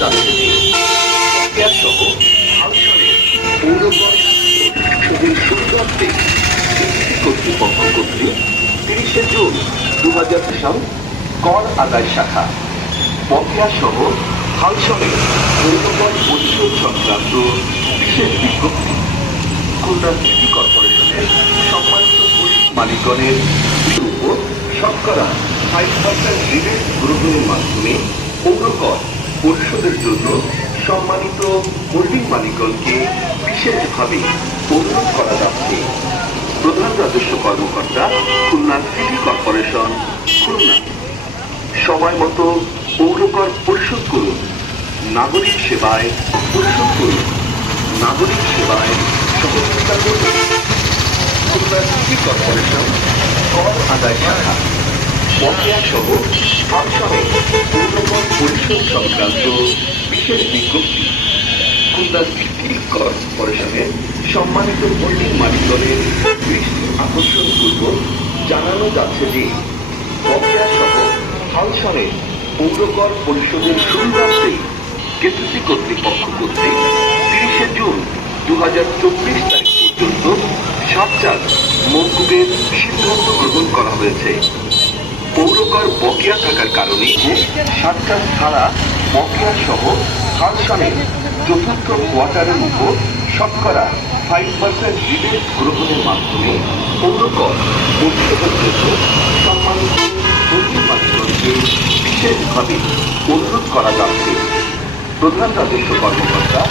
যাচ্ছে যে বকেয়া সহ হালসালের পৌরকর পরিশোধের শুরুতে ডিসি কর্তৃপক্ষ কর্তৃক 30শে জুন 2000 কর আদায় শাখা বকেয়া সহ হালসালের পৌরকর পরিশোধ সংক্রান্ত বিশেষ বিজ্ঞপ্তি খুলনা সিটি কর্পোরেশনের সম্মানিত মালিকগণের উপর শতকরা 5% রিবেট গ্রহণের মাধ্যমে পৌরকর পরিশোধের জন্য সম্মানিত হোল্ডিং মালিকগণকে বিশেষভাবে অনুরোধ করা যাচ্ছে। প্রধান রাজস্ব কর্মকর্তা খুলনা সিটি কর্পোরেশন খুলনা। সময় মতো পৌরকর পরিশোধ করুন, নাগরিক সেবায় পরিশোধ করুন, নাগরিক সেবায় সহযোগিতা করুন। খুলনা সিটি কর্পোরেশন কর আদায় শাখা বকেয়া সহ হালসালের পৌরকর পরিশোধ সংক্রান্ত বিশেষ বিজ্ঞপ্তি খুলনা সিটি কর্পোরেশনের সম্মানিত হোল্ডিং মালিকগণের দৃষ্টি আকর্ষণ পূর্বক জানানো যাচ্ছে যে বকেয়া সহ হালসালের পৌরকর পরিশোধের শুরুতে কেসিসি কর্তৃপক্ষ কর্তৃক 30শে জুন 2024 তারিখ পর্যন্ত 7 চার্জ মওকুফের সিদ্ধান্ত গ্রহণ করা হয়েছে। পৌরকর বকেয়া থাকার কারণে 7 চার্জ ছাড়া বকেয়া সহ হালসালের চতুর্থ কোয়ার্টারের উপর শতকরা 5% রিবেট গ্রহণের মাধ্যমে পৌরকর পরিশোধের জন্য সম্মানিত হোল্ডিং মালিকগণকে বিশেষভাবে অনুরোধ করা যাচ্ছে। প্রধান রাজস্ব কর্মকর্তা